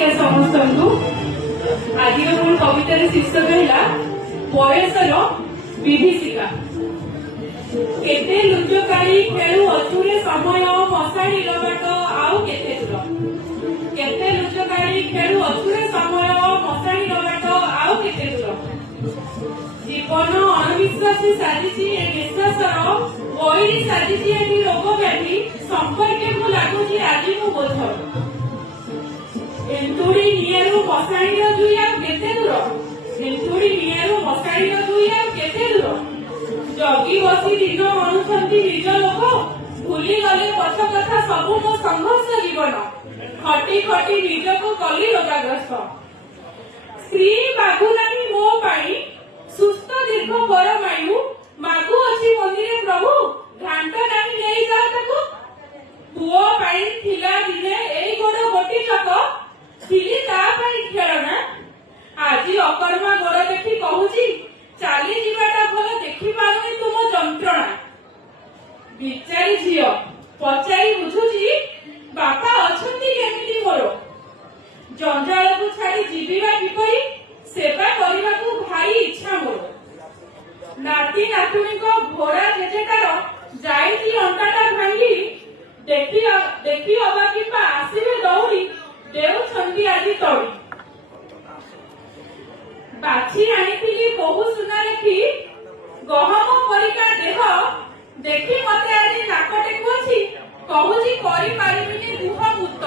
नमस्कार समस्त को आज मोर कवितार शीर्षक है बयसर विभीषिका। केते लुचकारी खेलु अछुरे समय मशाणी बाट आउ केते दूर। केते लुचकारी खेलु अछुरे समय मशाणी बाट आउ केते दूर। जीवन अणविश्वासी साजिची ए निश्वासर वैरी साजिची ए रोग व्याधि संपर्के मु लागुची आज मु बोध। एंतुड़ी नियरु मशाणी जुई आ केते दूर। एंतुड़ी नियरु मशाणी जुई आ केते दूर। जगी बसी दिन मनुष्य निज लोक भूली गले पछ कथा सब मो संघर्ष जीवन खटी खटी निज को कली रोगाग्रस्त। स्त्री बागुलानी मो पाई सुस्थ दीर्घ परमायु मागु अछि मंदिरे प्रभु घांट नाही नेई जाओ ताकू। पुओ पाई थिला दिने एई गोड़ गोटी चक थिली ता पाई खेलना आज अकर्मा गोड़ देखि कहूची चाली जीवाटा भल देखि पारुनी तुम जंत्रणा। बिचारी झियो पचारी बुझुची बापा अछंती केमिति मोर जंजाल को छाड़ी जीविबा किपरि सेवा करबा को भारी इच्छा मोर। नाती नातुणी को घोड़ा जेजेटार जाईती अंटाटा भांगी देखी अबा किपा आसीबे दौड़ी देव छंदी आदि तोड़ी। बाछी आनिथिली बहु सुना देखी गहम परिका देह देखी मते आज नाक टेकुछि कहूची करि पारिबिनी दुह मुत।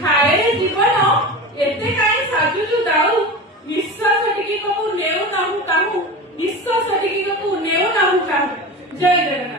खाए जीवन एते काई साजुजु दाऊ विश्वास टिकी को नेउ नाहु काहू निश्वास टिकी को नेउ नाहु काहू। जय जगन्नाथ।